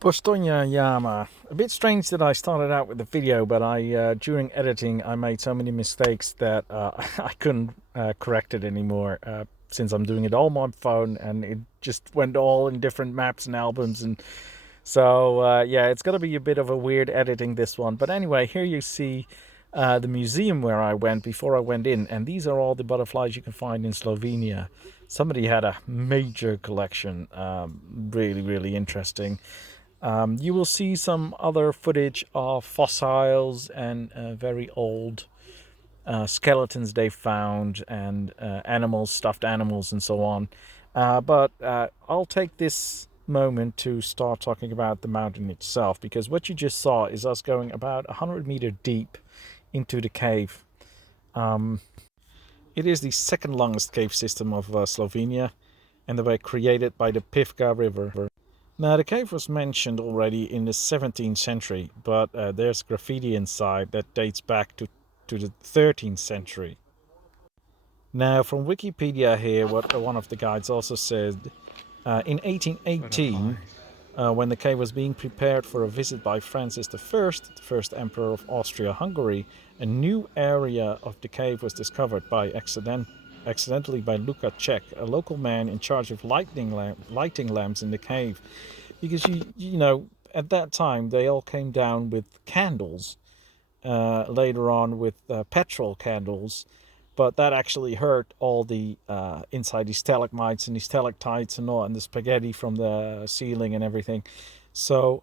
Postojna Jama. A bit strange that I started out with the video, but during editing I made so many mistakes that I couldn't correct it anymore, since I'm doing it all on my phone and it just went all in different maps and albums, and so yeah, it's gonna be a bit of a weird editing, this one. But anyway, here you see the museum where I went before I went in, and these are all the butterflies you can find in Slovenia. Somebody had a major collection, really interesting. You will see some other footage of fossils and very old skeletons they found, and animals, stuffed animals and so on. But I'll take this moment to start talking about the mountain itself, because what you just saw is us going about 100 meters deep into the cave. It is the second longest cave system of Slovenia, and they were created by the Pivka River. Now, the cave was mentioned already in the 17th century, but there's graffiti inside that dates back to the 13th century. Now, from Wikipedia here, what one of the guides also said, in 1818, when the cave was being prepared for a visit by Francis I, the first emperor of Austria-Hungary, a new area of the cave was discovered accidentally by Luka Czech, a local man in charge of lighting lamps in the cave, because you know, at that time they all came down with candles, later on with petrol candles, but that actually hurt all the inside the stalagmites and the stalactites and all, and the spaghetti from the ceiling and everything. So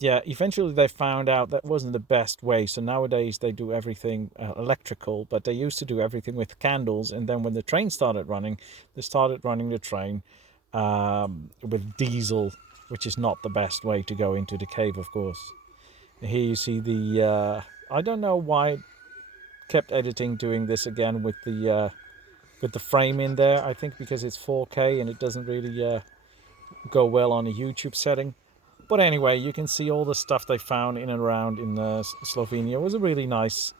yeah, eventually they found out that wasn't the best way. So nowadays they do everything electrical, but they used to do everything with candles. And then when the train started running, they started running the train with diesel, which is not the best way to go into the cave, of course. Here you see the I don't know why it kept editing doing this again with the frame in there. I think because it's 4K and it doesn't really go well on a YouTube setting. But anyway, you can see all the stuff they found in and around in Slovenia. It was a really nice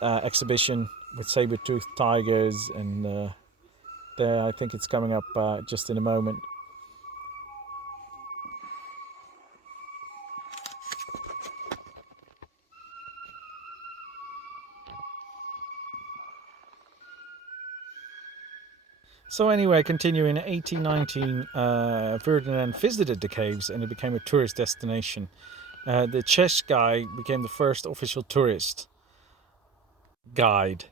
exhibition with saber-toothed tigers, and there, I think it's coming up just in a moment. So anyway, continuing, in 1819, Ferdinand visited the caves and it became a tourist destination. The Czech guy became the first official tourist guide.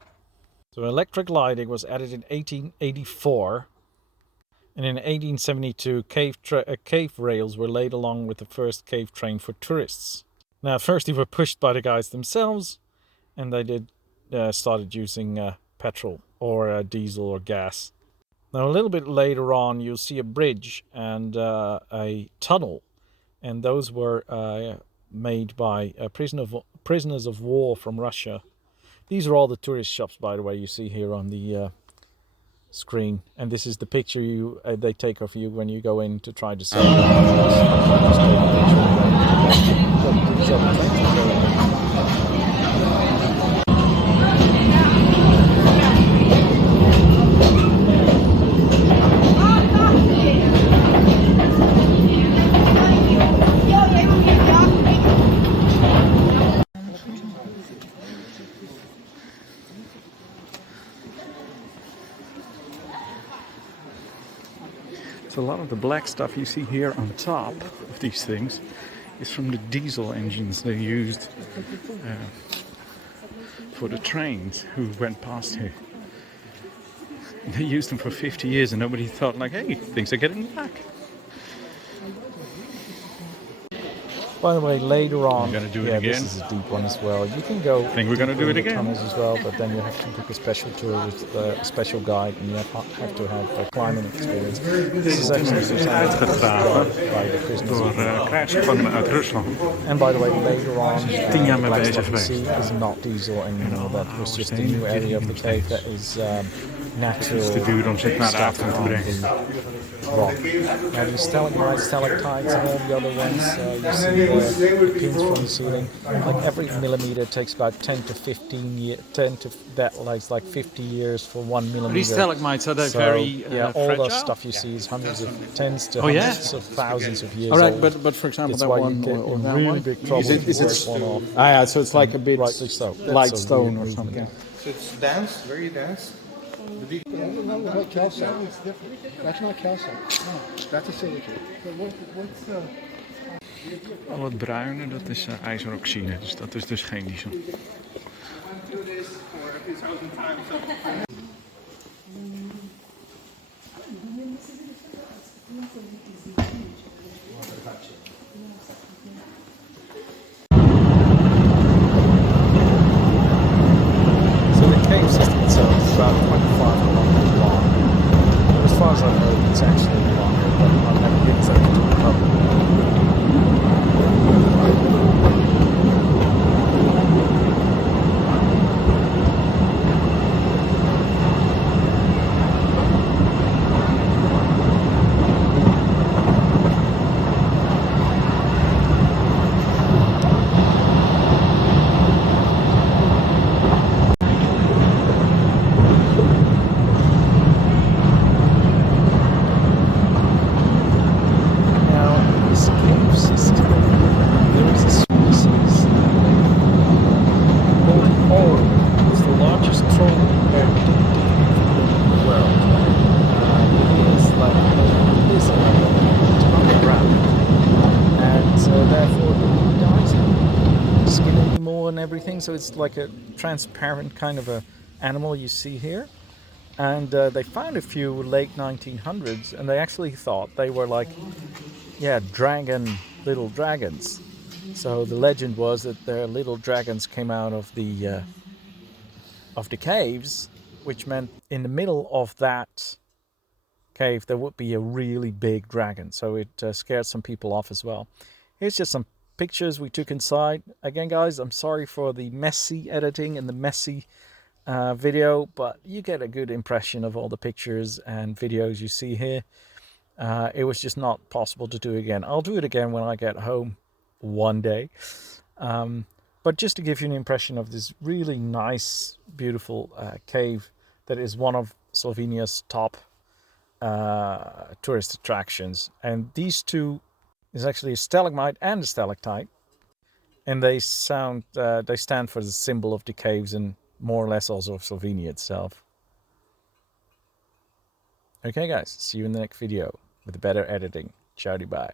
So electric lighting was added in 1884, and in 1872 cave rails were laid along with the first cave train for tourists. Now, first they were pushed by the guys themselves, and they started using petrol or diesel or gas. Now, a little bit later on, you'll see a bridge and a tunnel, and those were made by prisoners of war from Russia. These are all the tourist shops, by the way, you see here on the screen. And this is the picture they take of you when you go in to try to sell So a lot of the black stuff you see here on top of these things is from the diesel engines they used for the trains who went past here. They used them for 50 years and nobody thought like, hey, things are getting back. By the way, later on, we're gonna do it again. This is a deep one as well. You can go. I think we're gonna do it again. Tunnels as well, but then you have to book a special tour with a special guide, and you have to have a climbing experience. This is actually uitgegraven door krijgsgevangenen uit Rusland. And by the way, later on, 10 jaar mee bezig geweest. is not diesel anymore. That was just a new area of the cave that is natural. Het is te duur om ze naar de avond te brengen. rock. Now these stalagmites, stalactites, and all the other ones, you see the pins from the ceiling. Like every millimeter takes about 10 to 15 years. 10 to that like 50 years for 1 millimeter. These stalagmites, are they So very yeah, all fragile? the stuff you see is hundreds of tens to Oh, yeah? hundreds of thousands of years All right, old. but for example, That's that why one you get or in that really one? big trouble if you break one off. Ah, yeah, so it's like a bit Rightly so. That's light a stone weird or something. movement. So it's dense, very dense. No, like calcite. It's different. That's not calcite. No, that's a silicate. But what's Al het bruine, dat is ijzeroxide, dus dat is dus geen diesel. So the cave system itself is about 25 kilometers long. And as far as I know, it's actually longer, but I'm not going to get something to the public. Now, in this cave system, there is a species called Ore. It's the largest troll in the world. It is like a lizard, it's underground, and therefore it doesn't skin anymore and everything. So it's like a transparent kind of a animal you see here. And they found a few late 1900s, and they actually thought they were like, yeah, little dragons. So the legend was that their little dragons came out of the caves, which meant in the middle of that cave there would be a really big dragon. So it scared some people off as well. Here's just some pictures we took inside. Again, guys, I'm sorry for the messy editing and the messy video, but you get a good impression of all the pictures and videos you see here. It was just not possible to do again. I'll do it again when I get home one day. But just to give you an impression of this really nice, beautiful cave that is one of Slovenia's top tourist attractions. And these two is actually a stalagmite and a stalactite. And they stand for the symbol of the caves and more or less also of Slovenia itself. Okay guys, see you in the next video with better editing. Ciao, bye.